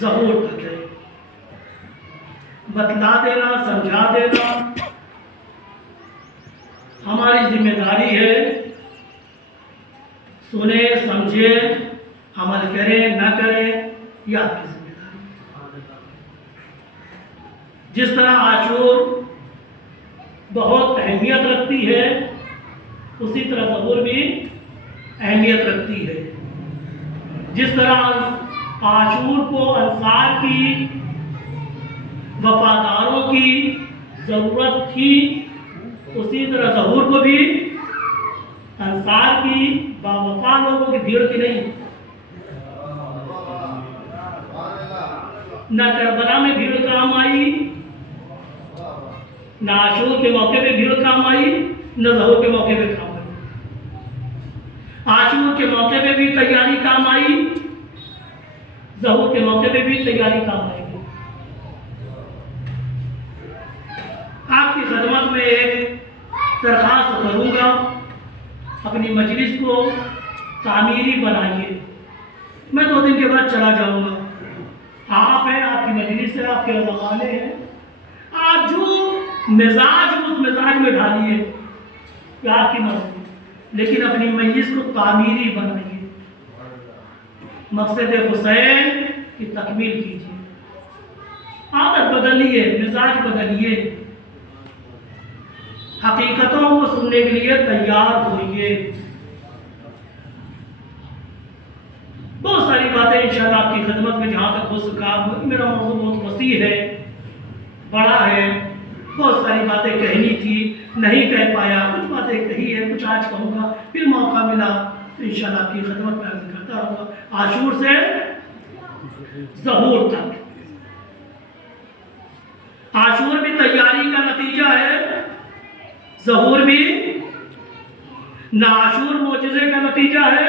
ظہور تک ہے، بتلا دینا، سمجھا دینا ہماری ذمہ داری ہے۔ سنیں، سمجھیں، عمل کریں نہ کریں، یہ آپ کی ذمہ داری ہے۔ جس طرح عاشور بہت اہمیت رکھتی ہے، اسی طرح ظہور بھی اہمیت رکھتی ہے۔ جس طرح عاشور کو انصار کی وفاداروں کی ضرورت تھی، اسی طرح ظہور کو بھی انصار کی باوفا لوگوں کی بھیڑ کی نہیں۔ نہ کربلا میں بھیڑ کام آئی، نہ عاشور کے موقع پہ بھیڑ کام آئی، نہ ظہور کے موقع پہ کام آئی۔ عاشور کے موقع پہ بھی تیاری کام آئی، ظہور کے موقع پہ بھی تیاری کام آئے گی۔ آپ کی خدمت میں ایک درخواست کروں گا، اپنی مجلس کو تعمیری بنائیے۔ میں 2 دن کے بعد چلا جاؤں گا، آپ ہیں، آپ کی مجلس ہے، آپ کے علماء ہیں، آپ جو مزاج اس مزاج میں ڈالیے کہ آپ کی مرضی، لیکن اپنی مجلس کو تعمیری بنائیے، مقصد حسین کی تکمیل کیجیے، عادت بدلیے، مزاج بدلیے، حقیقتوں کو سننے کے لیے تیار ہوئیے۔ بہت ساری باتیں انشاءاللہ آپ کی خدمت میں جہاں تک ہو سکا، میرا موضوع بہت وسیع ہے، بڑا ہے، بہت ساری باتیں کہنی تھی، نہیں کہہ پایا، کچھ باتیں کہی ہے، کچھ آج کہوں گا، پھر موقع ملا تو انشاءاللہ آپ کی خدمت میں عرض کرتا رہوں گا۔ عاشور سے ظہور تک، عاشور بھی تیاری کا نتیجہ ہے، ظہور بھی نہ عاشور معجزے کا نتیجہ ہے،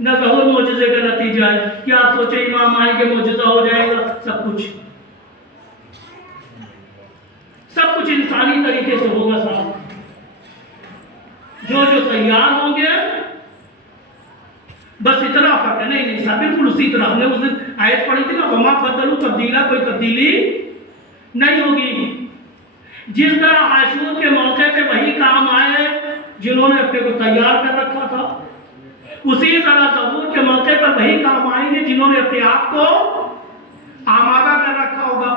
نہ ظہور معجزے کا نتیجہ ہے۔ کیا آپ سوچیں امام آئیں گے معجزہ ہو جائے گا؟ سب کچھ انسانی طریقے سے ہوگا صاحب۔ جو تیار ہوں گے، بس اتنا فرق ہے، نہیں صاحب، بالکل اسی طرح ہم نے اس دن آیت پڑھی تھی نا، وما بدلوا تبدیلا، کوئی تبدیلی نہیں ہوگی۔ جس طرح عاشور کے موقع پہ وہی کام آئے جنہوں نے اپنے کو تیار کر رکھا تھا، اسی طرح ظہور کے موقع پر وہی کام آئیں گے جنہوں نے اپنے آپ کو آمادہ کر رکھا ہوگا۔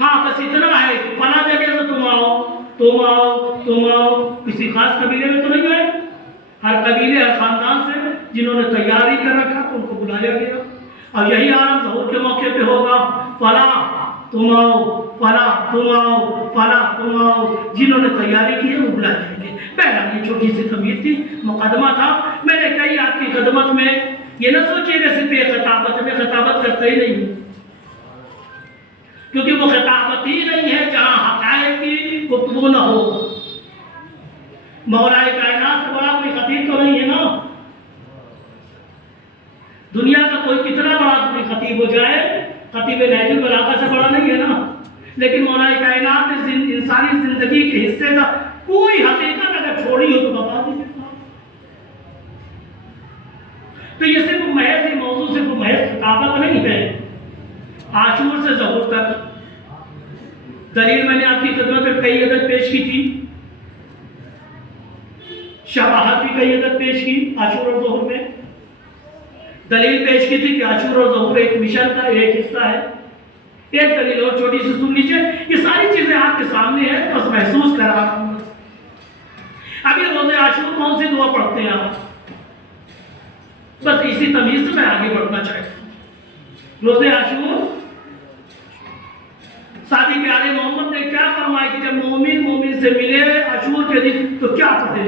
ہاں بس اتنا ہے، فلاں جگہ سے تم آؤ، کسی خاص قبیلے میں تو نہیں آئے، ہر قبیلے، ہر خاندان سے جنہوں نے تیاری کر رکھا تو ان کو بلایا گیا۔ اور یہی عالم ظہور کے موقع پہ ہوگا، فلاں تم آؤ، جنہوں نے تیاری کی ہے وہ بلائے جائیں گے۔ بہرحال یہ چھوٹی سی تمہید تھی، مقدمہ تھا، میں نے کہی آپ کی خدمت میں۔ یہ نہ سوچیے کہ صرف یہ خطابت ہے، میں خطابت کرتا ہی نہیں ہوں، کیونکہ وہ خطابت ہی نہیں ہے جہاں حقائق کی گفتگو نہ ہو۔ مولائے کائنات سے بڑا کوئی خطیب تو نہیں ہے نا، دنیا کا کوئی کتنا بڑا کوئی خطیب ہو جائے، خطیب نہج البلاغہ سے بڑا نہیں ہے نا، لیکن مولائے کائنات نے انسانی زندگی کے حصے کا کوئی حقیقت اگر چھوڑی ہو تو بتا دیجیے۔ تو یہ صرف محض موضوع صرف محض خطابت نہیں ہے۔ عاشور سے ظہور تک دلیل میں نے آپ کی خدمت میں کئی عدد پیش کی تھی، شباہت بھی کئی عدد پیش کی عاشور اور ظہور میں، دلیل پیش کی تھی کہ عاشور اور ظہور ایک مشن کا ایک حصہ ہے۔ ایک دلیل اور چھوٹی سی سن لیجیے، یہ ساری چیزیں آپ کے سامنے ہیں، بس محسوس کر رہا ہوں۔ ابھی روزے عاشور کون سی دعا پڑھتے ہیں آپ؟ بس اسی تمیز سے میں آگے بڑھنا چاہتا ہوں۔ روزے عاشور، ساتھی پیارے محمد نے کیا فرمایا کہ جب مومن سے ملے عاشور کے دن تو کیا پڑھے؟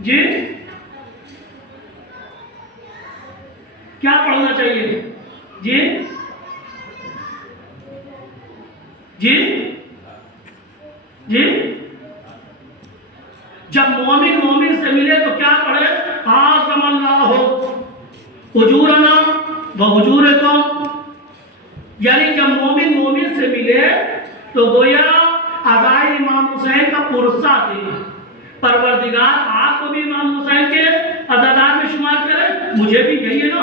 جی کیا پڑھنا چاہیے؟ جی جب مومن سے ملے تو کیا پڑھے؟ عاصم اللہ اجورنا و اجورکم، یعنی جب مومن سے ملے تو گویا عزائے امام حسین کا پرسہ دے، پروردگار آپ کو بھی امام حسین کے عزادار میں شمار کرے، مجھے بھی یہی ہے نا،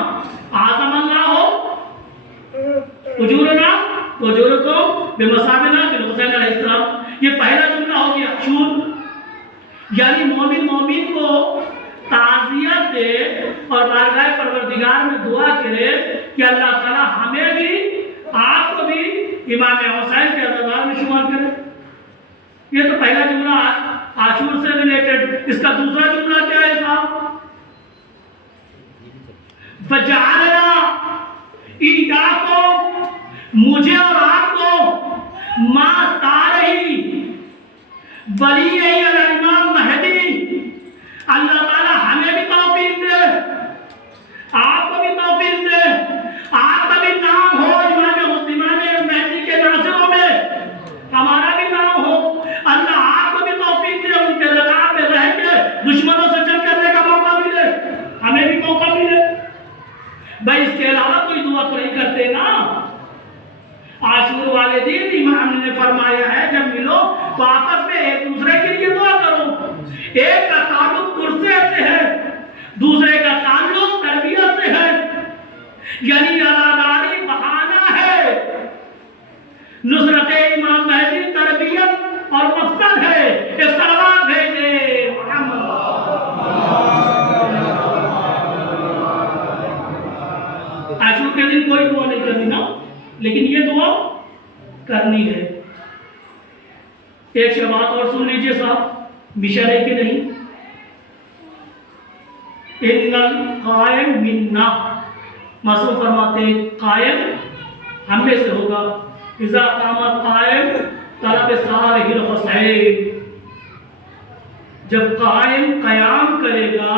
اعظم اللہ ہو اجورنا اجورکم بمثابنا فی الحسین علیہ السلام. یہ پہلا جملہ ہو گیا عاشور، یعنی مومن کو تعزیت دے اور بارگاہ پروردگار میں دعا کرے کہ اللہ تعالیٰ ہمیں بھی آپ کو بھی امام حسین کے عزادار میں شمار کرے. یہ تو پہلا جملہ عاشور سے ریلیٹڈ. اس کا دوسرا جملہ کیا ہے صاحب؟ وَجَعَلَنَا إِيَّاكُمْ، مجھے اور آپ کو مَا سَارِهِ وَلِيِّهِ الْإِمَامِ مہدی. اللہ تعالیٰ ہمیں بھی توفیق دے، آپ کو بھی توفیق دے، آپ کا بھی نام ہو امام مہدی کے ناصروں میں، ہمارا بھی نام ہو. اللہ آپ کو بھی توفیق دے، ان کے رکاب میں رہ کے دشمنوں سے جنگ کرنے کا موقع ملے، ہمیں بھی موقع ملے. بھائی اس کے علاوہ کوئی دعا تو نہیں کرتے نا. عاشور والے دن امام نے فرمایا ہے جب ملو تو آپس میں ایک دوسرے کے لیے دعا کرو. ایک کا تعلق کرسے سے ہے، دوسرے کا تعلق تربیت سے ہے، یعنی عزاداری بہانہ ہے. نصرت امام مہدی تربیت اور مقصد ہے. ایک صلوات بھیجے محمد. عاشور کے دن کوئی دعا نہیں کرنی نا، لیکن یہ دعا کرنی ہے. ایک شبات اور سن لیجئے صاحب، مشن ہے کہ نہیں. ان القائم منا، معصوم فرماتے ہیں قائم ہم میں سے ہوگا. اذا قامت قائم طلب صالح الحسین، جب قائم قیام کرے گا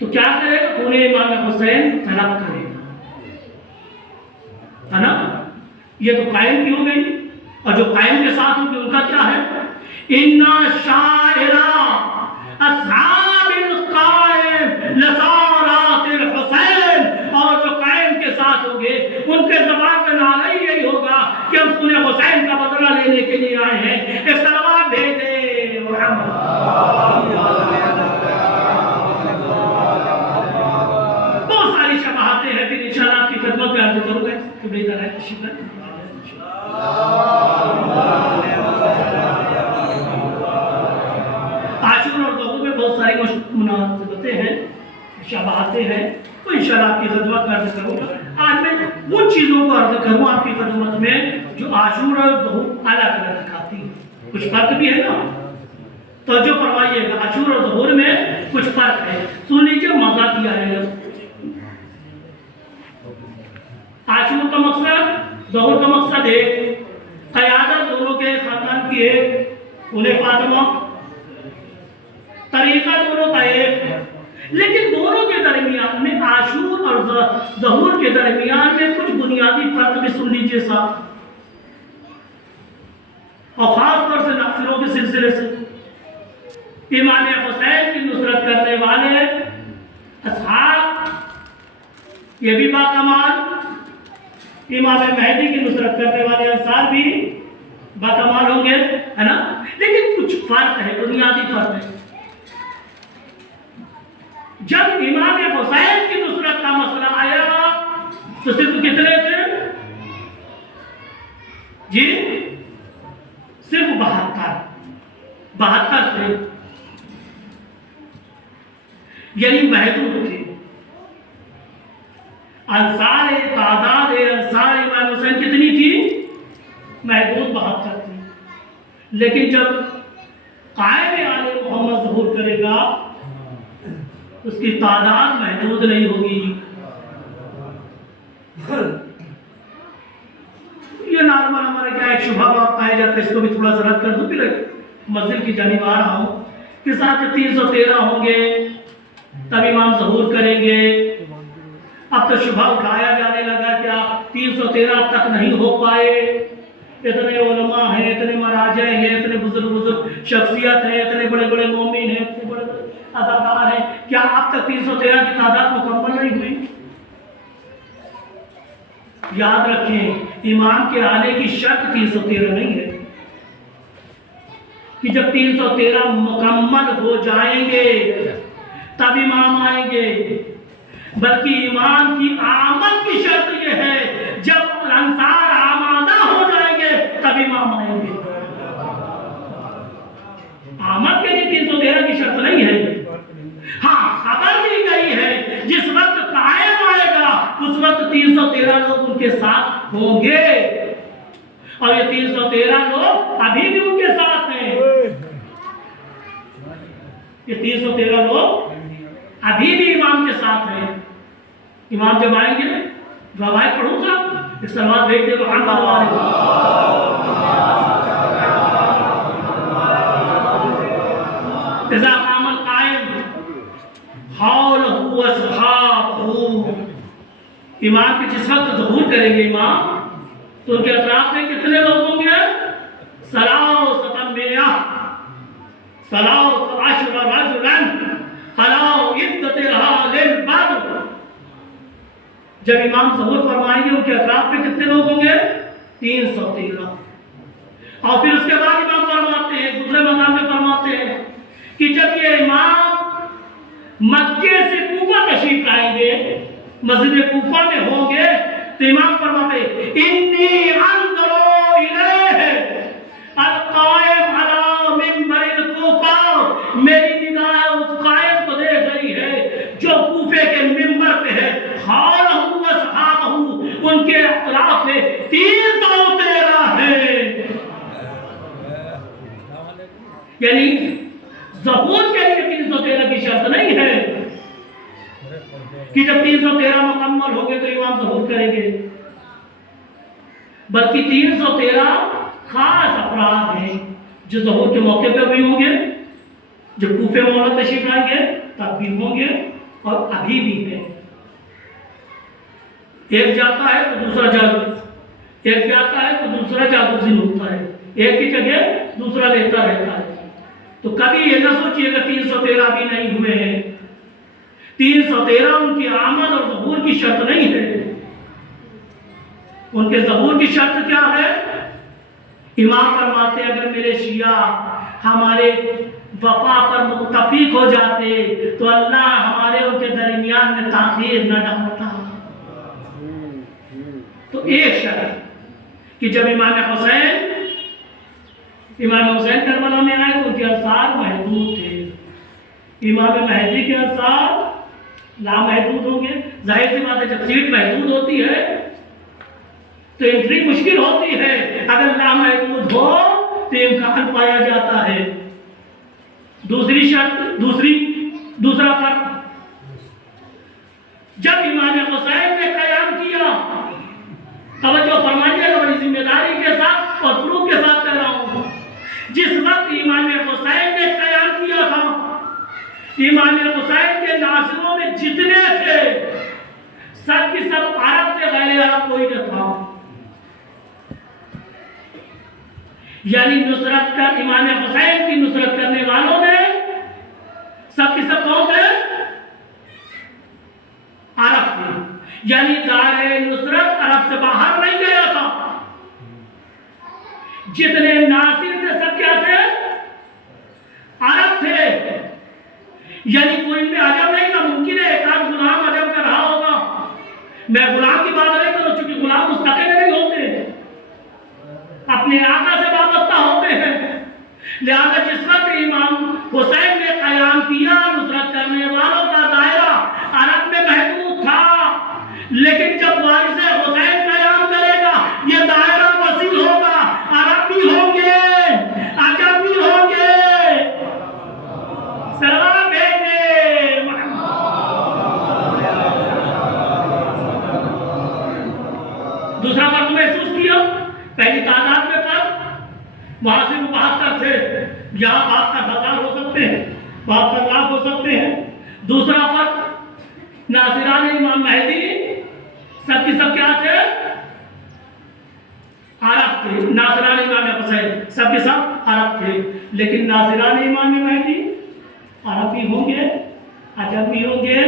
تو کیا کرے گا؟ پورے امام حسین طلب کرے گا، ہے نا. یہ تو قائم کی ہو گئی. اور جو قائم کے ساتھ ہوگی ان کا کیا ہے؟ اِنَّا شَائِرَا اصحاب القائم لَسَارَاتِ الحسین. اور جو قائم کے ساتھ ہوگے ان کے زبان کا نعرہ یہی ہوگا کہ ہم خون حسین کا بدلہ لینے کے لیے آئے ہیں. ایک صلوات بھیجے محمد. بہت ساری شباہتیں ہیں، پھر انشاءاللہ آپ کی خدمت میں عرض کروں گا. قبلہ تعالیٰ تشریف لائیں. عاشور اور ظہور میں بہت ساری مناسبتیں ہیں، شباہتیں ہیں، تو انشاءاللہ آپ کی خدمت میں عرض کروں گا. آج میں ان چیزوں کو عرض کروں آپ کی خدمت میں جو عاشور اور ظہور الگ الگ دکھاتی ہیں. کچھ فرق بھی ہے نا، توجہ فرمائیے گا. عاشور اور ظہور میں کچھ فرق ہے، سن لیجیے مزہ کیا ہے. عاشور کا مقصد، ظہور کا مقصد ایک، قیادت دونوں کے خاندان کی ایک، انہیں فاطمہ، طریقہ دونوں کا ایک، لیکن دونوں کے درمیان میں عاشور اور ظہور کے درمیان میں کچھ بنیادی فرق بھی سن لیجیے صاحب. اور خاص طور سے ناصروں کے سلسلے سے امام حسین کی نصرت کرنے والے اصحاب یہ بھی باکمال، امام مہدی کی نصرت کرنے والے انصار بھی باکمال ہوں گے، ہے نا. لیکن کچھ فرق ہے، بنیادی فرق ہے. جب امام حسین کی نصرت کا مسئلہ آیا تو صرف کتنے تھے جی؟ صرف 72 تھے، یعنی محدود تھے. انصار تعداد انصار امام حسین کتنی تھی؟ محدود 72 تھی. لیکن جب قائم آل محمد ظہور کرے گا اس کی تعداد محدود نہیں ہوگی. یہ نارمل ہمارے کیا ایک شبہ بات پایا جاتا ہے، اس کو بھی تھوڑا سا رد کر دوں، پھر مسجد کی جانب آ رہا ہوں کہ ساتھ 313 ہوں گے تب امام ظہور کریں گے. اب تو شبہ اٹھایا جانے لگا کیا 313 تک نہیں ہو پائے، اتنے علماء ہیں، اتنے مراجع ہیں، اتنے بزرگ شخصیت ہیں، اتنے بڑے بڑے مومن ہیں، اتنے بڑے بڑے اداکار ہیں، کیا اب تک 313 کی تعداد مکمل نہیں ہوئی؟ یاد رکھیں امام کے آنے کی شرط 313 نہیں ہے. کہ جب 313 مکمل ہو جائیں گے تب امام آئیں گے، بلکہ امام کی آمد کی شرط یہ ہے جب انصار آمادہ ہو جائیں گے تب امام آئیں گے۔ آمد کے لیے 313 کی شرط نہیں ہے، ہاں خبر دی گئی ہے جس وقت قائم آئے گا اس وقت 313 لوگ ان کے ساتھ ہوں گے، اور یہ 313 لوگ ابھی بھی ان کے ساتھ ہیں۔ یہ 313 لوگ ابھی بھی امام کے ساتھ ہیں۔ امام جب آئیں گے گواہی پڑھوں صاحب اس سلوات بھیجتے تو ہم اذا قام القائم حوله اصحابه، امام کے جس وقت ظہور کریں گے امام تو ان کے اطراف میں کتنے لوگ ہوں گے؟ ثلاثة مئة، 13 رجلا خلوا عدة رجال بدر۔ جب امام ظہور فرمائیں گے ان کے اطراف میں کتنے لوگ ہوں گے؟ 313۔ اور پھر اس کے بعد امام فرماتے ہیں دوسرے مقام میں فرماتے ہیں کہ جب یہ امام مکے سے کوفہ تشریف لائیں گے، مسجد کوفہ میں ہوں گے تو امام فرماتے ہیں انی انظر الیہ القائم علی منبر الکوفہ، میری نگاہ اس قائم کو دیکھ رہی ہے جو کوفے کے منبر پہ ہے، حولہ واصحابہ، ان کے اطراف میں 313 ہیں۔ یعنی ظہور کے لیے 313 کی شرط نہیں ہے کہ جب 313 مکمل ہو گئے تو امام ظہور کریں گے، بلکہ 313 خاص افراد ہیں جو ظہور کے موقع پہ بھی ہوں گے، جب کوفے میں مولا تشریف لائیں گے تب بھی ہوں گے اور ابھی بھی ہیں۔ ایک جاتا ہے تو دوسرا ایک جاتا ہے تو دوسرا جاگزین ہوتا ہے، ایک کی جگہ دوسرا لیتا رہتا ہے۔ تو کبھی یہ نہ سوچئے گا 313 بھی نہیں ہوئے ہیں، 313 ان کی آمد اور ظہور کی شرط نہیں ہے۔ ان کے ظہور کی شرط کیا ہے؟ امام فرماتے ہیں اگر میرے شیعہ ہمارے وفا پر متفق ہو جاتے تو اللہ ہمارے ان کے درمیان میں تاخیر نہ ڈالتا۔ تو ایک شرط کہ جب امام حسین کربلا میں آئے تو ان کے انصار محدود تھے، امام مہدی کے انصار لامحدود ہوں گے۔ ظاہر سی بات ہے جب سیٹ محدود ہوتی ہے تو انٹری مشکل ہوتی ہے، اگر لامحدود ہو تو امکان پایا جاتا ہے۔ دوسری شرط دوسرا فرق، جب امام حسین نے قیام کیا، توجہ فرمائیے بڑی ذمہ داری کے ساتھ اور پروف کے ساتھ کہہ رہا ہوں، جس وقت امام حسین نے قیام کیا تھا امام حسین کے ناصروں میں جتنے تھے سب کی سب عرب تھے، غیر عرب کوئی نہ تھا۔ یعنی نصرت کا امام حسین کی نصرت کرنے والوں میں سب کی سب کون تھے؟ عرب تھے، یعنی دار نصرت عرب سے باہر نہیں گیا تھا۔ جتنے ناصر تھے سب کیا تھے؟ عرب تھے، یعنی کوئی میں عجب نہیں تھا۔ ممکن ہے ایک آدھ غلام عجب کر رہا ہوگا، میں غلام کی بات نہیں کروں چونکہ غلام مستقل نہیں ہوتے، اپنے آقا سے وابستہ ہوتے ہیں، لہذا جس وقت امام حسین نے قیام کیا نصرت کرنے والوں کا دائرہ عرب میں محدود تھا، لیکن جب وارث حسین قیام کرے گا یہ دائرہ وسیع ہوگا، عرب بھی ہوں گے عجب بھی ہوں گے۔ سلام بھیجے دوسرا فرق محسوس کیا، پہلی تعداد میں فرق، وہاں سے 72 تھے، یہاں 72,000 ہو سکتے ہیں، 72 لاکھ ہو سکتے ہیں۔ دوسرا فرق، ناصران امام مہدی سب کی سب کیا تھے؟ عرب تھے۔ ناصران امام حسین سب کے سب عرب تھے، لیکن ناصران امام مہدی عرب بھی ہوں گے، عجب بھی ہوں گے،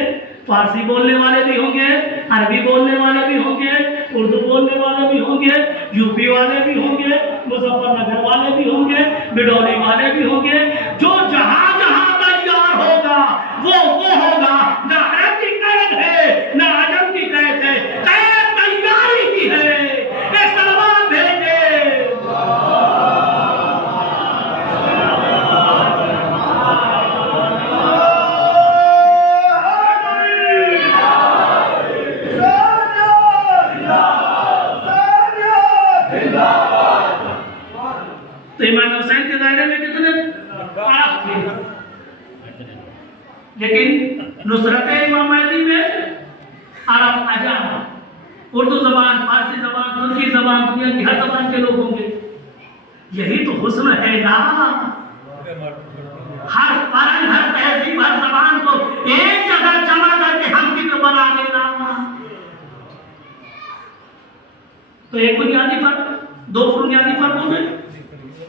فارسی بولنے والے بھی ہوں گے، عربی بولنے والے بھی ہوں گے، اردو بولنے والے بھی ہوں گے، یو پی والے بھی ہوں گے، مظفر نگر والے بھی ہوں گے، بڈولی والے بھی ہوں گے، جو جہاں جہاں تیار ہوگا وہ ہوگا. نہ عرب کی قید ہے نہ عجم کی قید ہے، قید تیاری کی ہے. اے سلمان بھیجے. تو امام حسین کے دائرے میں کتنے عرب تھے، لیکن نصرت امام مہدی میں عرب عجم، اردو زبان، فارسی زبان، ترکی زبان، دنیا کی ہر زبان کے لوگ ہوں گے. یہی تو حسن ہے نا. ہر فرہنگ، ہر تہذیب، ہر زبان کو ایک جگہ جمع کر کے ہم کی تو بنا دینا. تو ایک بنیادی فرق، دو بنیادی فرق ہو گئے.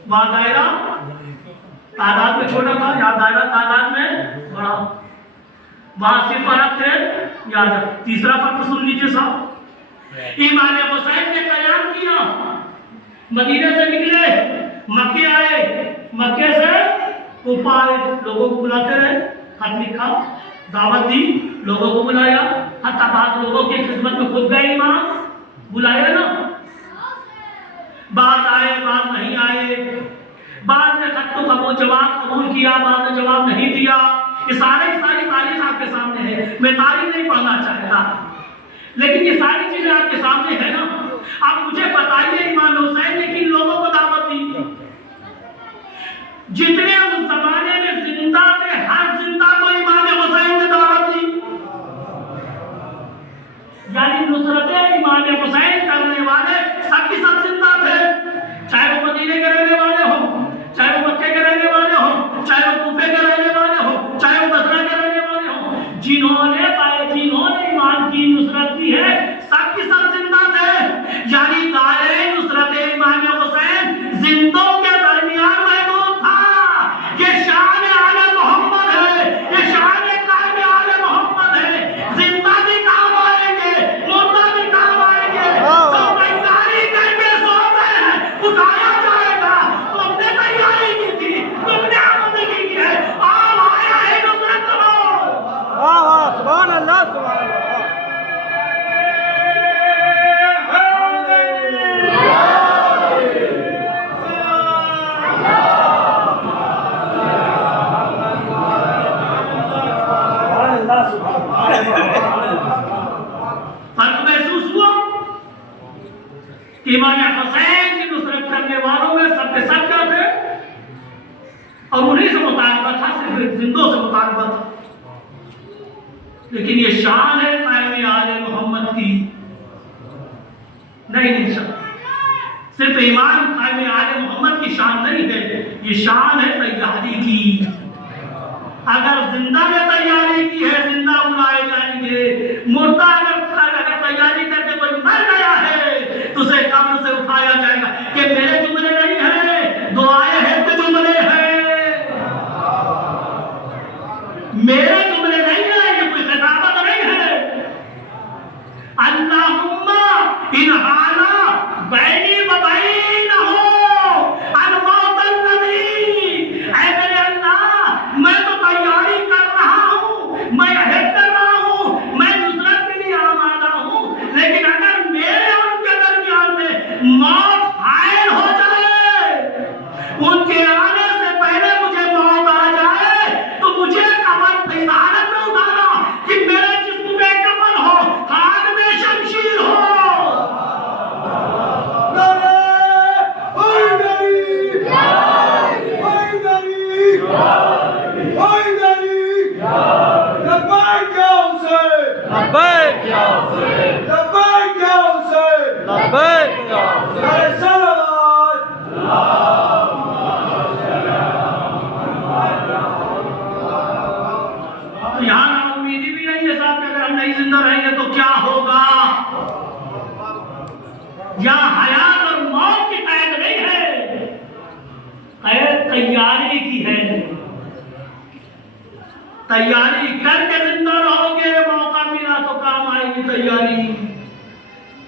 وہاں دائرہ تعداد میں چھوٹا تھا، یہاں دائرہ تعداد میں بڑا. وہاں صرف عرب تھے، یاد. تیسرا فرق سن لیجیے صاحب. امام حسین نے قیام کیا، مدینے سے نکلے، مکے آئے، مکے سے کوفہ آئے، لوگوں کو بلاتے رہے، خط لکھا، دعوت دی، لوگوں کو بلایا. حتی بعض لوگوں کی خدمت میں خود گئے امام، بلایا نا. بعض آئے، بعض نہیں آئے، بعض نے خط کو جواب قبول کیا، بعض نے جواب نہیں دیا. یہ ساری تاریخ آپ کے سامنے ہے. میں تاریخ نہیں پڑھنا چاہتا، لیکن یہ ساری چیزیں آپ کے سامنے ہیں نا. آپ مجھے بتائیے امام حسین نے کن لوگوں کو دعوت دی؟ جتنے اس زمانے میں زندہ تھے، ہر زندہ کو امام حسین نے دعوت دی. یعنی نصرت امام حسین کرنے والے سب کی سب زندہ تھے، چاہے وہ مدینے کے رہنے والے ہوں، چاہے وہ مکے کے رہنے والے ہوں، چاہے وہ کوفے کے رہنے والے ہوں، چاہے وہ بصرہ کے رہنے والے ہوں. جنہوں نے ایمان کی نصرت کی ہے، سب کی سب زندہ تھے. یعنی دائرہ نصرت امام حسین زندوں کے درمیان محدود تھا. یہ شان آل محمد ہے، یہ شان قائم آل محمد ہے. زندہ بھی کام آئیں گے، مردہ بھی کام آئیں گے. تو تیاری کر کے سو گئے ہیں، اٹھایا جائے گا. تم نے تیاری کی تھی، تم نے آمدگی کی ہے، آؤ آیا ہے نصرت کرو. سبحان اللہ، سبحان اللہ. فرق محسوس ہوا کہ امام حسین کی نصرت کرنے والوں میں سب کے سب کیا تھے، اور انہیں سے مطالبہ تھا، صرف زندوں سے مطالبہ تھا. لیکن یہ شان ہے قائم آل محمد کی. نہیں صرف ایمان قائم آل محمد کی شان نہیں ہے، یہ شان ہے تیاری کی. اگر زندہ نے تیاری کی ہے، زندہ بلائے جائیں گے. مردہ اگر تیاری کر کے کوئی مر گیا ہے تو اسے قبر سے اٹھایا جائے گا. کہ میرے جملے نہیں ہیں، دعائیں ہیں تو جملے ہیں، میرے جملے نہیں ہیں، یہ کوئی خطابت نہیں ہے. اللہم ان حالا بینی و بینہو الموت الذی. اے میرے اللہ، میں تو تیاری کر رہا ہوں، میں عہد کر رہا ہوں، میں نصرت کے لیے آمادہ ہوں، لیکن اگر میرے اور ان کے درمیان میں موت حائل ہو جائے، ان کے آنے سے پہلے مجھے موت آ جائے، تو مجھے کفن تجارت میں اٹھانا کہ میرے جسم میں کفن ہو، ہاتھ میں شمشیر ہو. یہاں نا امیدی بھی نہیں ہے صاحب کہ اگر ہم نہیں زندہ رہیں گے تو کیا ہوگا. یہاں حیات اور موت کی قید نہیں ہے، قید تیاری کی ہے. تیاری کر کے زندہ رہو گے، موقع ملا تو کام آئے گی تیاری.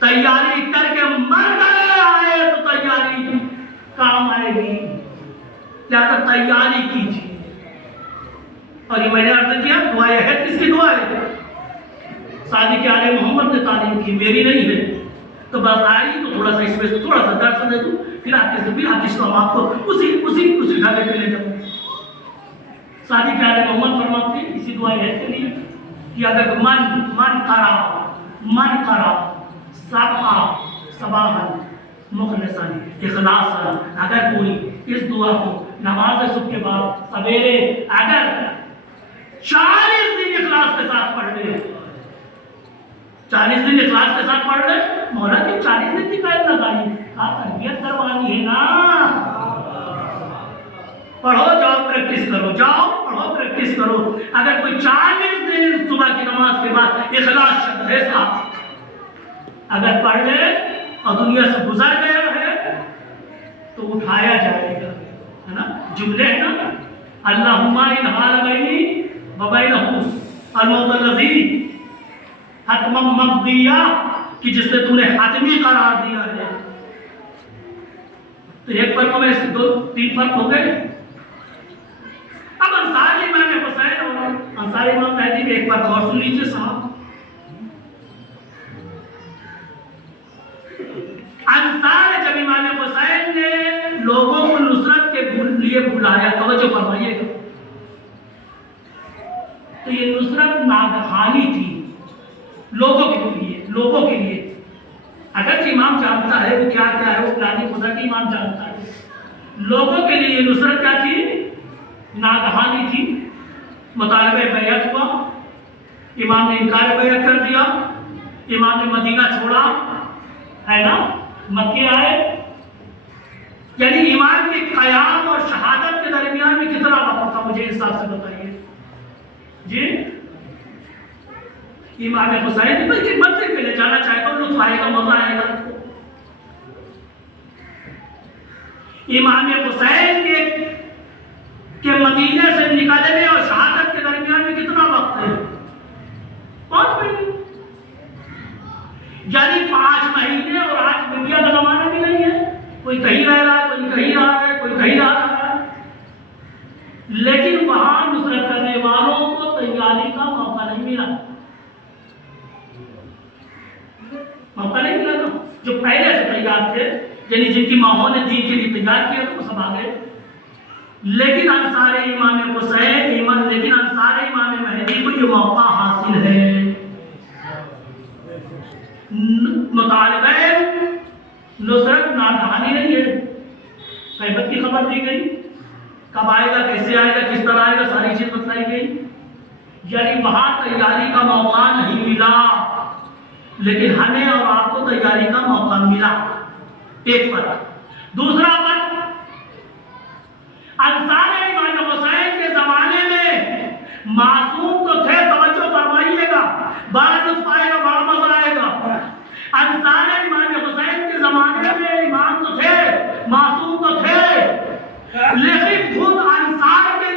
تیاری کر کے مر گئے آئے تو تیاری کام آئے گی، لہذا تیاری کیجیے۔ اور یہ میں نے عرض کیا دعا عہد کس کی دعا ہے؟ صادق آل محمد نے تعلیم کی، میری نہیں ہے۔ تو بس آئی تو تھوڑا سا اس میں تھوڑا سا درس دے دوں، پھر آپ کے اسلام آپ کو اسی ڈھالے پہ لے جاؤں۔ صادق آل محمد فرماتے ہیں اسی دعا عہد کے لیے کہ اگر من کرا صفا صباحا مخلصا اخلاصا، اگر کوئی اس دعا کو نماز صبح کے بعد سویرے اگر 40 دن اخلاص کے ساتھ پڑھ لے، 40 دن اخلاص کے ساتھ پڑھ لے، مولا کی 40 دن کی قید لگانی، تربیت کروانی ہے نا۔ پڑھو جاؤ پریکٹس کرو، جاؤ پڑھو پریکٹس کرو۔ اگر کوئی 40 دن صبح کی نماز کے بعد اخلاص شبد ہے صاحب اگر پڑھ لے اور دنیا سے گزر گیا ہے تو اٹھایا جائے گا، ہے نا؟ جملے ہیں نا، اللہم ان حال بینی و بینہ الموت الذی حتما مقضیہ، کہ جس نے تم نے حتمی قرار دیا ہے۔ تو ایک فرق میں سے 2-3 فرق ہو گئے۔ اب انصار امام حسین اور انصار امام مہدی میں ایک فرق اور سن لیجیے صاحب۔ انصار جب امام حسین نے لوگوں کو نصرت کے لیے بلایا، توجہ فرمائیے گا، تو یہ نصرت ناگہانی تھی لوگوں کے لیے۔ اگرچہ امام جانتا ہے وہ کیا ہے، وہ پلانی خدا کی امام جانتا ہے، لوگوں کے لیے یہ نصرت کیا تھی؟ ناگہانی تھی۔ مطالبہ بیعت ہوا، امام نے انکار بیعت کر دیا، امام نے مدینہ چھوڑا، ہے نا، مکے آئے۔ یعنی ایمان کے قیام اور شہادت کے درمیان میں کتنا وقت تھا، مجھے حساب سے بتائیے جی۔ امام حسین بلکہ منزل پہ لے جانا چاہے تو لطف آئے گا، مزہ آئے گا۔ امام حسین کے مدینے سے نکلنے اور شہادت کے درمیان میں کتنا وقت ہے؟ 5 مہینے، یعنی 5 مہینے۔ اور آج میڈیا کا زمانہ بھی نہیں ہے، کوئی کہیں رہ رہا ہے، کوئی کہیں رہا ہے، کوئی کہیں رہ رہا ہے، لیکن وہاں نصرت کرنے والوں کو تیاری کا موقع نہیں ملا۔ موقع نہیں ملا نا، جو پہلے سے تیار تھے، یعنی جن کی ماہوں نے دین کے لیے تیار کیا تو وہ سب آ گئے۔ لیکن انصار امام مہدی کو یہ موقع حاصل ہے۔ مطالبہ نصرت ناگہانی نہیں ہے، غیبت کی خبر دی گئی، کب آئے گا، کیسے آئے گا، کس طرح آئے گا، ساری چیز بتلائی گئی۔ یعنی وہاں تیاری کا موقع نہیں ملا، لیکن ہمیں اور آپ کو تیاری کا موقع ملا۔ ایک فرق۔ دوسرا فرق، انصار امام حسین کے زمانے میں معصوم تو تھے، توجہ فرمائیے گا، بڑا لطف آئے گا، بڑا مزہ آئے گا۔ انصار امام حسین کے زمانے میں امام تو تھے، معصوم تو تھے، لیکن خود انصار کے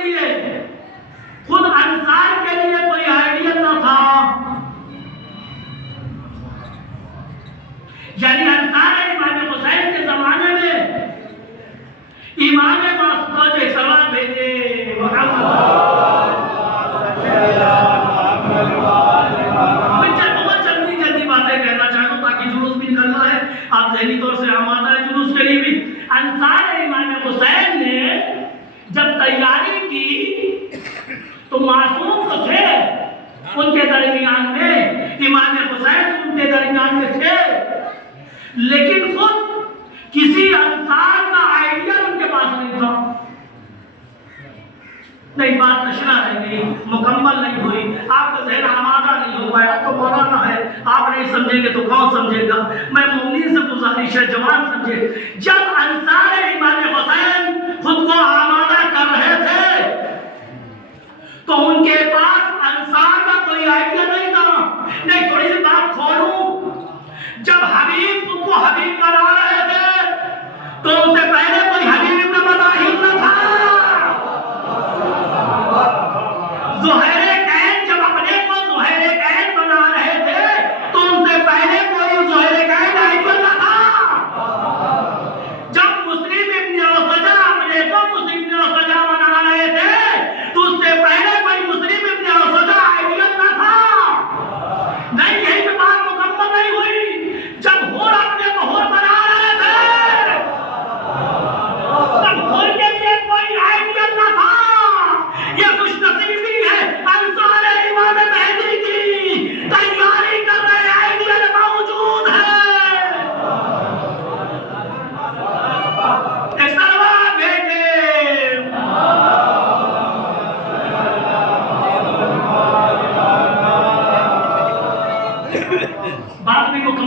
لیے کوئی آئیڈیا نہ تھا۔ یعنی انصار امام حسین کے زمانے میں امام معصوم ایک سوال بھیجے، بہت جلدی باتیں کہنا چاہتا ہوں تاکہ جلوس بھی نکلنا ہے، آپ ذہنی طور سے آمادہ ہے جلوس کے لیے بھی۔ انصار امام حسین نے جب تیاری کی تو معصوم تو تھے ان کے درمیان میں، امام حسین ان کے درمیان میں تھے، لیکن خود کسی انصار کا آئیڈیا ان کے پاس نہیں تھا۔ نہیں، بات تشریح رہ گئی، مکمل نہیں ہوئی، آپ کا ذہن آمادہ نہیں ہو پایا، تو مولانا ہے، آپ نہیں سمجھیں گے تو کون سمجھے گا؟ میں مومنین سے گزارش ہے جوان سمجھے، جب انصار امام حسین خود کو آمادہ کر رہے تھے تو ان کے پاس انصار کا کوئی آئیڈیا نہیں تھا۔ نہیں، تھوڑی سی بات کھولوں، جب حبیب خود کو حبیب بنا رہے تھے تو ان سے پہلے کوئی حبیب ابن مزاحم نہ تھا۔ زہیر کین جب اپنے کو زہیر کین بنا رہے تھے تو ان سے پہلے کوئی زہیر کین آئیڈیا نہ تھا۔ جب مسلم ابن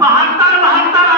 72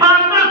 72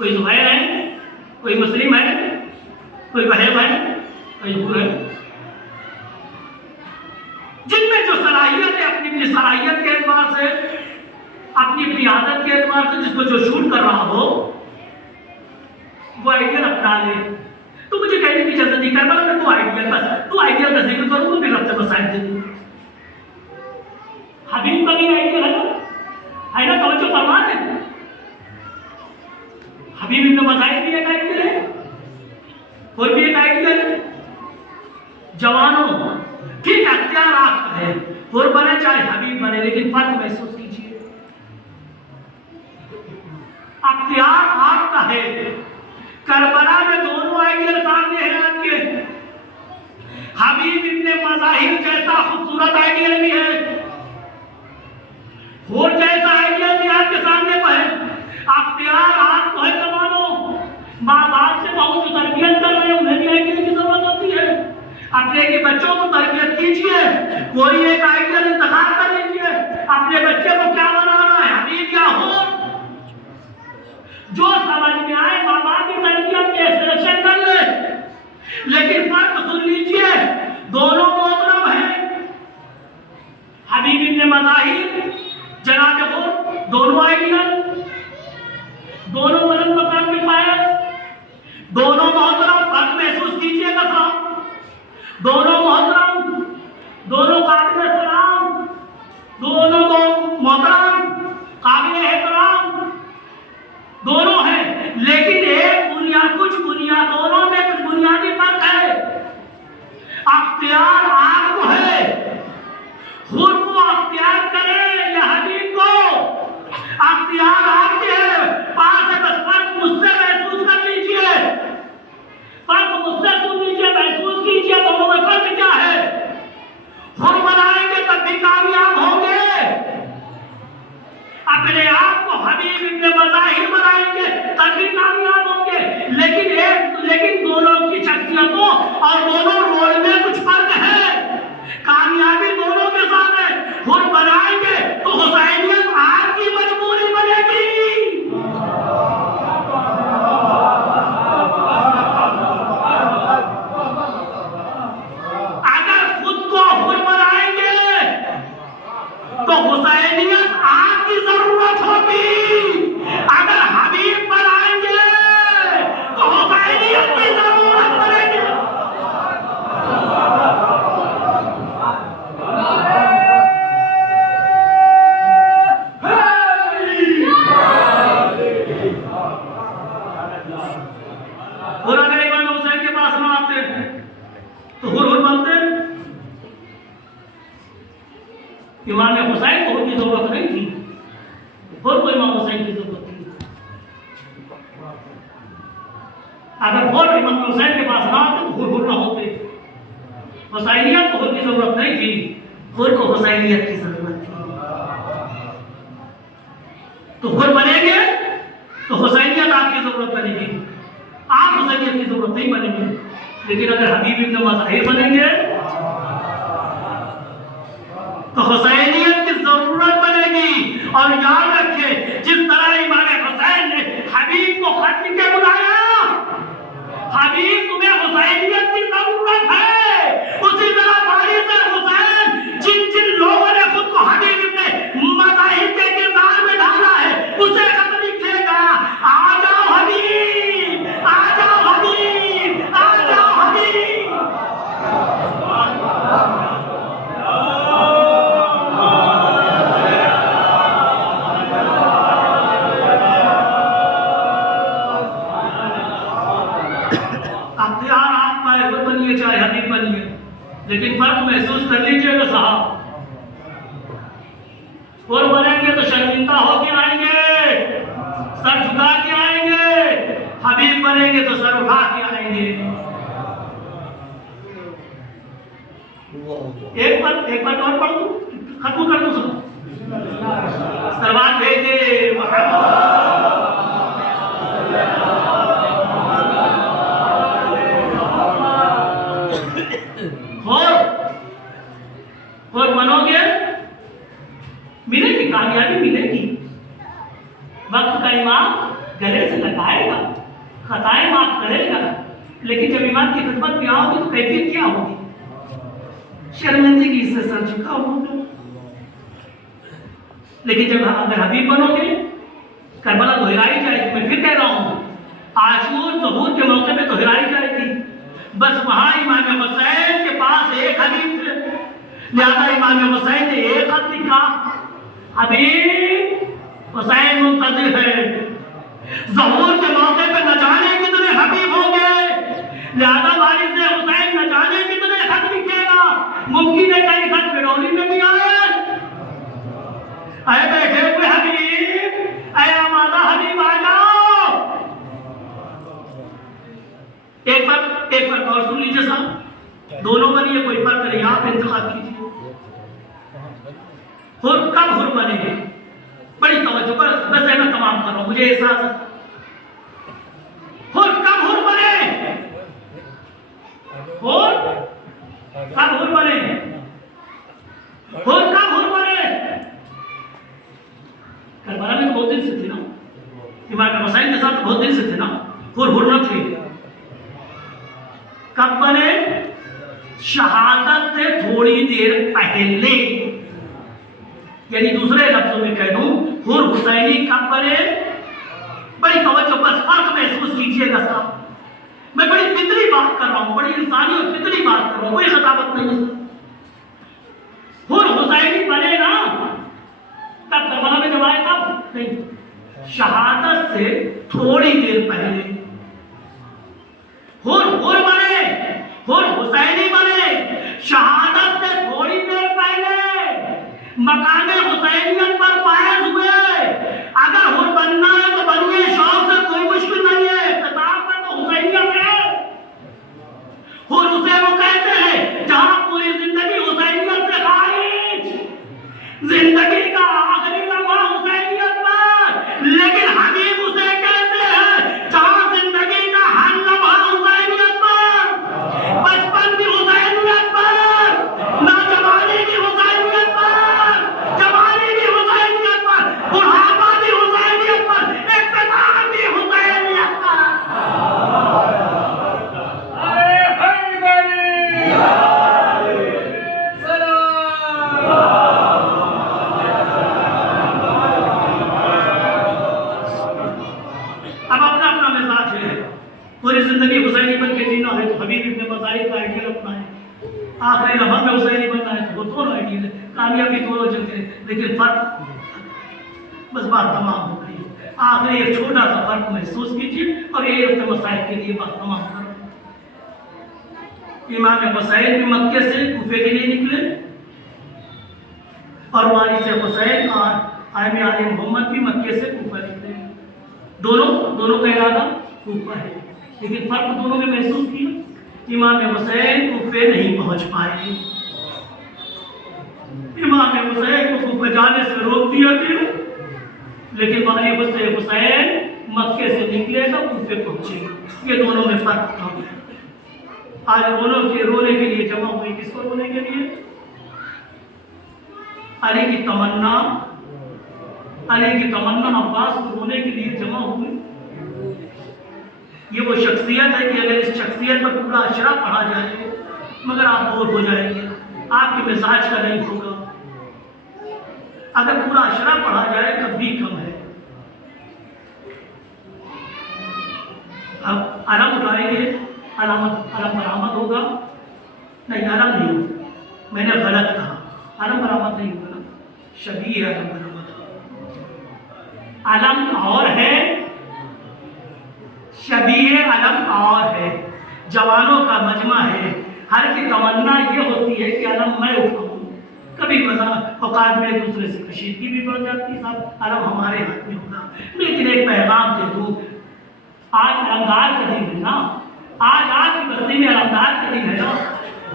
کوئی زبیر ہے، کوئی مسلم ہے، کوئی وہیب ہے، کوئی حور ہے، جن میں جو صلاحیت ہے اپنی اپنی صلاحیت کے اعتبار سے، اپنی اپنی عادت کے اعتبار سے جس کو جو شوٹ کر رہا ہو وہ آئیڈیل اپنا لے. تو مجھے کہنے کی اجازت نہیں کرنا میں تو آئیڈیل کا ذکر کروں تو پھر رفت مسائل دے دوں. حبیب کا بھی آئیڈیل ہے نا توجہ فرما دیں. حبیب ابن مظاہر بھی ایک آئیڈیل ہے، کوئی بھی ایک آئیڈیل ہے. جوانوں ٹھیک اختیار آپ کا ہے، حور بنے چاہے حبیب بنے، لیکن فرق محسوس کیجیے. اختیار آپ کا ہے. کربلا میں دونوں آئیڈیل سامنے ہیں آپ کے. حبیب ابن مظاہر جیسا خوبصورت آئیڈیل بھی ہے، حور جیسا آئیڈیل بھی آپ کے سامنے پر ہے. اختیار آپ کو ہے. زمانوں ماں باپ سے بہت جو تربیت کر رہے ہیں انہیں بھی آئیڈیل کی ضرورت ہوتی ہے. اپنے کے بچوں کو تربیت کیجیے، کوئی ایک آئیڈیل انتخاب کر لیجیے. اپنے بچے کو کیا بنانا ہے، حبیب یا حور؟ جو سمجھ میں آئے ماں باپ کی تربیت کے سلیکشن کر لے. لیکن فرق سن لیجیے، دونوں محترم ہیں. حبیب ابن مظاہر جناب حور دونوں آئیڈیل، دونوں بلند مقام کے فائز، دونوں محترم. فرق محسوس کیجیے گا صاحب، دونوں محترم، دونوں قابل احترام، دونوں کو محترم قابل احترام دونوں ہیں. لیکن دونوں میں کچھ بنیادی فرق ہے. اختیار آپ کو ہے، حور کو اختیار کرے یا حبیب کو، اختیار آپ کے ہے. پاس ہے بس فرق مجھ سے محسوس کر لیجیے، فرق مجھ سے سن لیجیے، محسوس کیجیے دونوں میں فرق کیا ہے. حور بنائیں گے تب بھی کامیاب ہوں گے، اپنے آپ کو حبیب ابن مظاہر بنائیں گے تب بھی کامیاب ہوں گے. لیکن دونوں کی شخصیتوں اور دونوں رول میں کچھ فرق ہے. کامیابی دونوں کے ساتھ ہے. حور بنائیں گے تو حسینیت آپ کی مجبوری بنے گی. اگر خود کو حور بنائیں گے تو حسینیت آپ کی ضرورت ہوگی. اگر حبیب بنائیں گے تو حسینیت کی ضرورت پڑے گی. اور اگر امام حسین کے پاس نہ آتے تو حور بنتے. امام حسین کو حور کی ضرورت نہیں تھی، حور کو امام حسین کی ضرورت تھی. اگر حور امام حسین کے پاس نہ آتے تو حور نہ ہوتے. حسینیت کو حور کی ضرورت نہیں تھی، حور کو حسینیت کی ضرورت تھی. تو حور بنیں گے تو حسینیت آپ کی ضرورت بنے گی، آپ حسینیت کی ضرورت نہیں بنیں گے. لیکن اگر حبیب ابن مظاہر بنیں گے تو حسینیت کی ضرورت بنے گی. اور یاد رکھیں جس طرح امام حسین نے حبیب کو خط لکھ کے بلایا، حبیب تمہیں حسینیت کی ضرورت ہے، اسی طرح وارث حسین جن لوگوں نے خود کو حبیب ابن مظاہر کے کردار میں ڈالا ہے اسے خط لکھے گا، آ جاؤ حبیب، آ جاؤ حبیب، آ جاؤ حبیب. اختیار آپ کا ہے، حور بنیے چاہے حبیب بنیے، لیکن فرق محسوس کر لیجیے گا صاحب. حور بنیں گے تو شرمندہ ہو کے آئیں گے، سر جھکا کے آئیں گے. حبیب بنیں گے تو سر اٹھا کے آئیں گے. ایک بار اور پڑھ دوں، ختم کر دوں سب. سلوات بھیجے حور بنو گے ملے گی، کامیابی ملے گی. وقت کا امام گلے سے لگائے گا، خطائیں معاف کرے گا، لیکن جب امام کی خدمت میں آؤ گے تو کیفیت کیا ہوگی؟ شرمندگی سے سر جھکا ہوگا۔ لیکن جب اگر حبیب بنو گے، کربلا دہرائی جائے گی، میں پھر کہہ رہا ہوں عاشور ظہور کے موقع پہ دہرائی جائے گی، بس وہاں امام حسین کے پاس ایک حبیب تھے، لہذا امام حسین نے ایک خط لکھا، حبیب حسین منتظر ہے، ظہور کے موقع پہ نہ جانے کتنے حبیب ہوں گے، لہذا وارث حسین نہ جانے کتنے خط لکھے گا، ممکن ہے کئی خط فرونی میں بھی آئے۔ اے بیٹھے ہوئے حبیب، اے آمادہ حبیب آ جاؤ۔ ایک بار اور سن لیجیے صاحب، دونوں کا لیے کوئی فرق نہیں، آپ انتخاب کیجیے۔ کب حر بنے گے؟ بڑی توجہ، بس میں تمام کر رہا ہوں، مجھے احساس ہے۔ کب حر بنے؟ کب حر بنے؟ کب حر بنے؟ کربلا میں تو بہت دن سے تھے نا، امام حسین کے ساتھ بہت دن سے تھے نا، حر نہ تھے۔ کب بنے؟ شہادت سے تھوڑی دیر پہلے، یعنی دوسرے لفظوں میں کہہ دوں، حر حسینی کب بنے؟ بڑی توجہ، بس فرق محسوس کیجئے گا صاحب، میں بڑی فطری بات کر رہا ہوں، بڑی انسانی اور فطری بات کر رہا ہوں، کوئی خطابت نہیں ہے۔ حر حسینی بنے نا تب کربلا میں جب آئے تب نہیں، شہادت سے تھوڑی دیر پہلے حر بنے، حر حسینی بنے، شہادت سے تھوڑی دیر پہلے مقام حسینیت پر فائز ہوئے۔ اگر حر بننا ہے تو بنیے، شوق سے کوئی مشکل نہیں ہے، کتاب پر تو حسینیت ہے۔ حر اسے وہ کہتے ہیں جہاں پوری زندگی حسینیت سے خارج، زندگی کا آخری لمحہ حسینیت پر، لیکن حبیب اسے کہتے ہیں جہاں زندگی کا ہر لمحہ حسینیت پر، بچپن بھی حسینیت پر، نوجوانی بھی حسینیت پر، جوانی بھی حسینیت پر، بڑھاپا بھی حسینیت پر، اقتدار بھی حسینیت پر۔ پوری زندگی حسینی بن کے جینا ہے تو حبیب ابن مظاہر کا آئیڈیل اپنا ہے، آخری لمحہ میں حسینی بننا ہے تو وہ دونوں آئیڈیل ہے، کامیابی دونوں چلتے ہیں، لیکن فرق، بس بات تمام ہو گئی۔ آخری ایک چھوٹا سا فرق محسوس کیجیے اور یہ اپنے مسائل کے لیے بات تمام کرو۔ امام حسین بھی مکے سے کوفے کے لیے نکلے اور وارث حسین اور قائم آل محمد بھی مکے سے کوفہ نکلے، دونوں کا ارادہ کوفہ ہے، لیکن فرق دونوں میں محسوس کیا۔ امام حسین کوفے نہیں پہنچ پائے، امام حسین کو کوفہ جانے سے روک دیا گیا، لیکن وارث حسین مکے سے نکلے تو کوفے پہنچے، یہ دونوں میں فرق تھا۔ آج دونوں کے رونے کے لیے جمع ہوئی، کس کو رونے کے لیے؟ علی کی تمنا، علی کی تمنا عباس کو رونے کے لیے جمع ہوئی۔ یہ وہ شخصیت ہے کہ اگر اس شخصیت پر پورا اشرا پڑھا جائے مگر آپ بور ہو جائیں گے، آپ کے مزاج کا نہیں ہوگا۔ اگر پورا اشرا پڑھا جائے تب بھی کم ہے۔ اب علم اٹھائیں گے، علم برآمد ہوگا، نہیں علم نہیں ہوگا، میں نے غلط کہا، علم برآمد نہیں ہوگا، شبیہ علم برآمد ہوگا۔ علم اور ہے، شبیہ علم اور ہے، جوانوں کا مجمع ہے، ہر کی تمنا یہ ہوتی ہے کہ علم میں اٹھاؤں، کبھی اوقات میں ایک دوسرے سے کشیدگی بھی بڑھ جاتی ہے، صاحب علم ہمارے ہاتھ میں ہوگا۔ لیکن ایک پیغام دے دوں، آج علمدار کا دن ہے نا، آج آپ کی بستی میں علمدار کا دن ہے نا،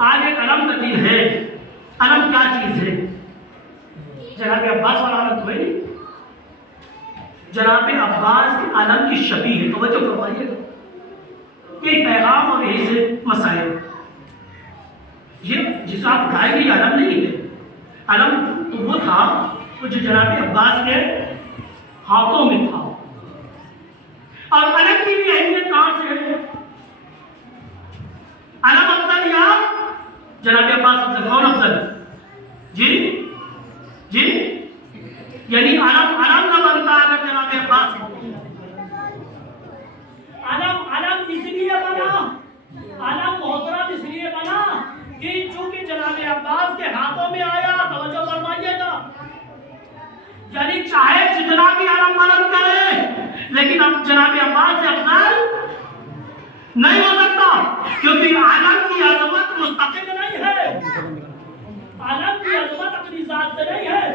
آج ایک علم کا دن ہے۔ علم کیا چیز ہے؟ جناب عباس والا علم تو ہے نہیں، جناب عباس کے علم کی شبیہ ہے، توجہ فرمائیے گا، یہ پیغام اور یہی سے مسائل، یہ جس آپ اٹھائے گی علم نہیں ہے، علم تو وہ تھا وہ جو جناب عباس کے ہاتھوں میں تھا، اور علم کی بھی اہمیت کہاں سے ہے؟ علم افضل یا جناب عباس افضل؟ کون افضل؟ جی جی یعنی علم نہ بنتا اگر جناب عباس، علم اس لیے بنا، علم محترم اس لیے بنا کہ چونکہ جناب عباس کے ہاتھوں میں آیا، توجہ فرمائیے گا، یعنی چاہے جتنا بھی علم بلند کرے لیکن اب جناب عباس سے افضل نہیں ہو سکتا، کیونکہ علم کی عظمت مستقل نہیں ہے، علم کی عظمت اپنی ذات سے نہیں ہے،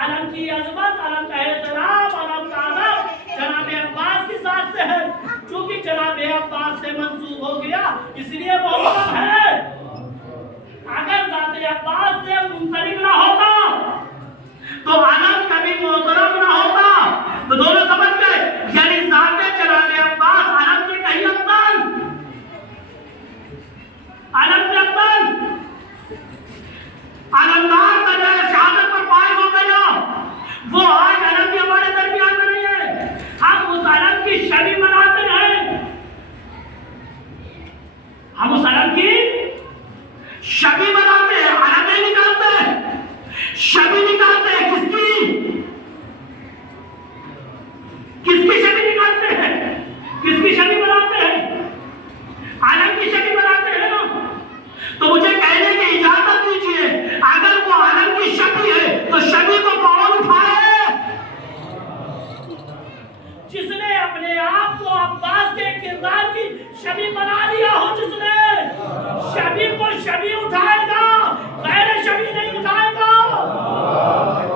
علم کی عظمت، علم کا احترام، علم کا ادب جناب عباس کی ذات سے ہے، چونکہ جناب عباس سے منسوب ہو گیا اس لیے محترم ہے۔ اگر ذات عباس سے منسلک نہ ہوتا تو علم کبھی محترم نہ ہوتا۔ تو دونوں سمجھ گئے، یعنی ذات جناب عباس علم سے کہیں افضل، علم سے افضل، علمدار کا جو شہادت پر فائز ہو گیا وہ آج علم بھی ہمارے درمیان میں نہیں ہے، ہم اس علم کی شبی بناتے ہیں، ہم اس علم کی شبی بناتے ہیں، علم نہیں نکالتے، شبی نکالتے ہیں۔ کس کی شبی نکالتے ہیں؟ کس کی شبی بناتے ہیں؟ علم کی شبی بناتے ہیں نا۔ تو مجھے کہنے کی اجازت دیجیے، اگر وہ علم کی شبی ہے تو شبی کو کون اٹھائے؟ جس نے اپنے آپ کو عباس کے کردار کی شبی بنا لیا ہو، جس نے شبی کو شبی اٹھائے گا، غیر شبی نہیں اٹھائے گا۔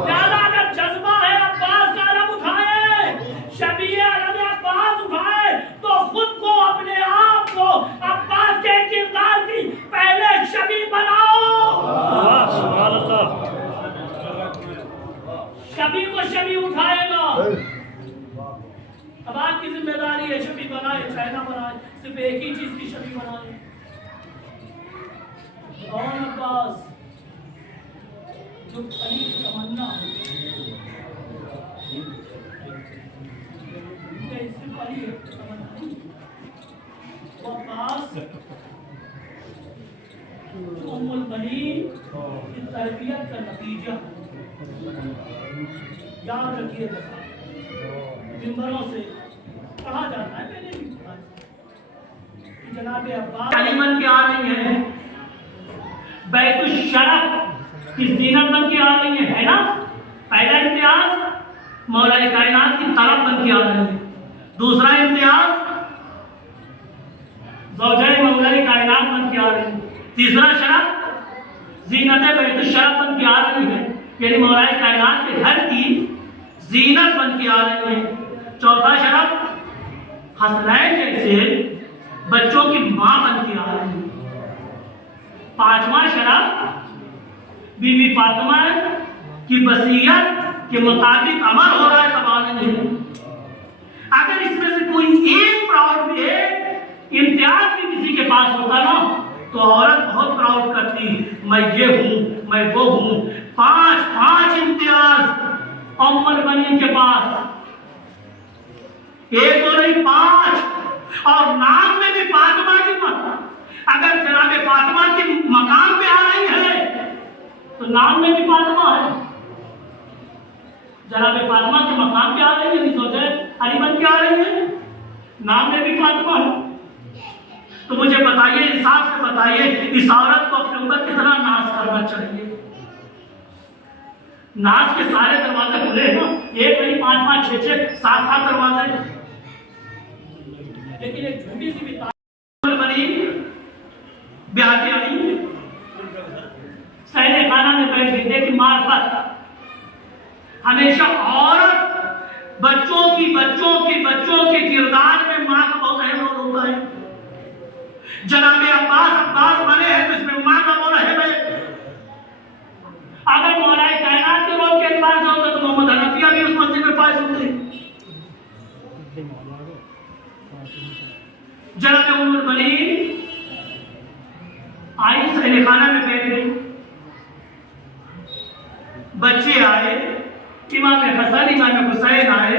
لہذا اگر جذبہ ہے عباس کا علم اٹھائے، شبی علم عباس اٹھائے، تو خود کو، اپنے آپ کو عباس کے کردار کی پہلے شبی بناؤ۔ سبحان اللہ۔ شبی کو شبی اٹھائے گا۔ اب آپ کی ذمہ داری ہے شبی بنائے چاہے نہ بنائے، صرف ایک ہی چیز کی شبی بنائے۔ کون عباس؟ جو علی کی تمنا ہے، صرف علی کی تمنا نہیں، وہ عباس جو ام البنین کی تربیت کا نتیجہ، یاد رکھیے گا، ممبروں سے کہا جاتا ہے، میں نے بھی پڑھا کہ جناب عباس علیمن کے آ رہی ہیں، بیت الشرف کی زینت بن کے آ رہی ہے نا۔ پہلا امتیاز مولا کائنات کی طرف بن کے آ رہی ہے، دوسرا امتیاز زوجہ مولا کائنات بن کے آ رہی ہے، تیسرا شرف زینت بیت الشرف بن کے آ رہی ہے، یعنی مولا کائنات کے گھر کی زینت بن کے آ رہی ہے۔ چوتھا شرف حسنین جیسے بچوں کی ماں بن کے آ رہی ہے۔ پانچواں شرف بی بی فاطمہ کی وصیت کے مطابق عمل ہو رہا ہے تب آ رہی ہے۔ اگر اس میں سے کوئی ایک پراؤڈ بھی ہے، امتیاز بھی کسی کے پاس ہوتا نا، تو عورت بہت پراؤڈ کرتی، میں یہ ہوں، میں وہ ہوں۔ پانچ امتیاز ام البنین کے پاس، ایک تو نہیں 5، اور نام میں بھی فاطمہ کی اگر جناب فاطمہ کی مقام پہ آ رہی ہے تو نام میں بھی فاطمہ ہے، جناب فاطمہ کے مقام پہ آ رہی ہے، زوجہ علی بن کے آ رہی ہے، نام میں بھی فاطمہ ہے۔ تو مجھے بتائیے، انصاف سے بتائیے، اس عورت کو اپنے اوپر کتنا ناز کرنا چاہیے؟ ناز کے سارے دروازے کھلے ہیں، ایک نہیں 5 6 7 دروازے، لیکن ایک جھوٹی سی بھی بنی بیاہ کے آئی، سہنے خانہ میں بیٹھ گئی، دیکھی معرفت۔ ہمیشہ عورت بچوں کی کردار میں ماں کا بہت اہم رول ہوتا ہے۔ جناب عباس بنے ہیں تو اس میں ماں کا بہت اہم ہے۔ اگر مولا کائنات کے رول کے اعتبار سے ہوتا تو محمد حنفیہ بھی اس منزل میں فائز ہوتے۔ جناب ام البنین آئی، سہنے خانہ میں بیٹھ گئی، بچے آئے، امام حسن امام حسین آئے،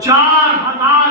4,000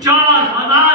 4,000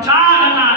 4,000।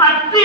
80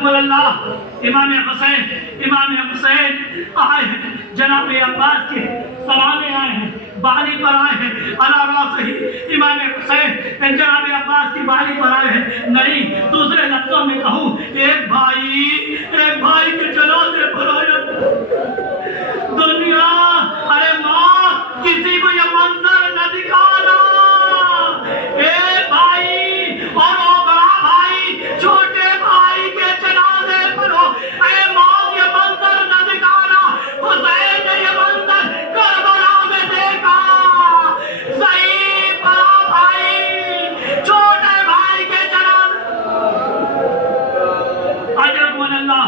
اکبر اللہ. امام حسین آئے ہیں, جناب عباس کے سرانے آئے ہیں, بالی پر آئے ہیں. علی راسہ امام حسین جناب عباس کی بالی پر آئے ہیں. نہیں, دوسرے لفظوں میں کہوں, ایک بھائی کے جنازے پر آئے. دنیا, ارے ماں, کسی کو یہ منظر نہ دکھانا. ایک بھائی اور وہ بڑا بھائی چھوٹے بھائی کے جنازے پر ہو. اے ماں, یہ منظر نہ دکھانا. حسین نے یہ منظر کربلا میں دیکھا. صحیح, بڑا بھائی چھوٹے بھائی کے جنازے. عجب اللہ,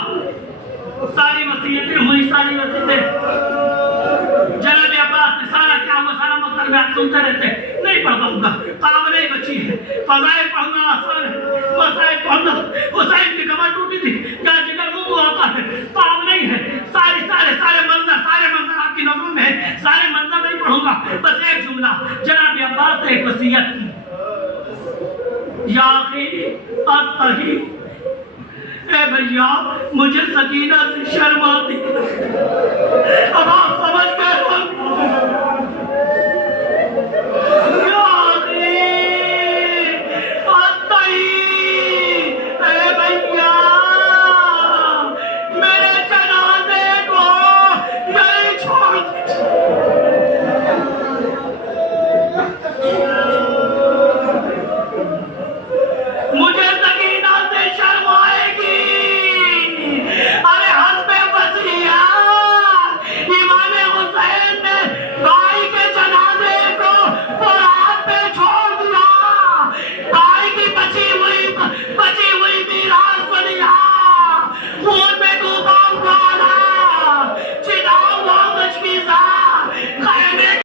ساری وصیتیں ہوئی, ساری وصیتیں. جناب عباس نے سارا کیا ہوا, سارا مطلب میں آپ سنتے رہتے, نہیں پڑھ پاؤں گا, قابل ہی بچی ہے. فضائل پڑھنا آسان ہے, وسائل پڑھنا. حسین کی کمر ٹوٹی تھی, کیا جگر منہ آتا ہے, قابل نہیں ہے. سارے منظر آپ کی نظروں میں ہے. سارے منظر نہیں پڑھوں گا, بس ایک جملہ. جناب عباس نے ایک وصیت کی, یا اخی استحی, اے بھیا مجھے سکینہ سے شرم آتی. اب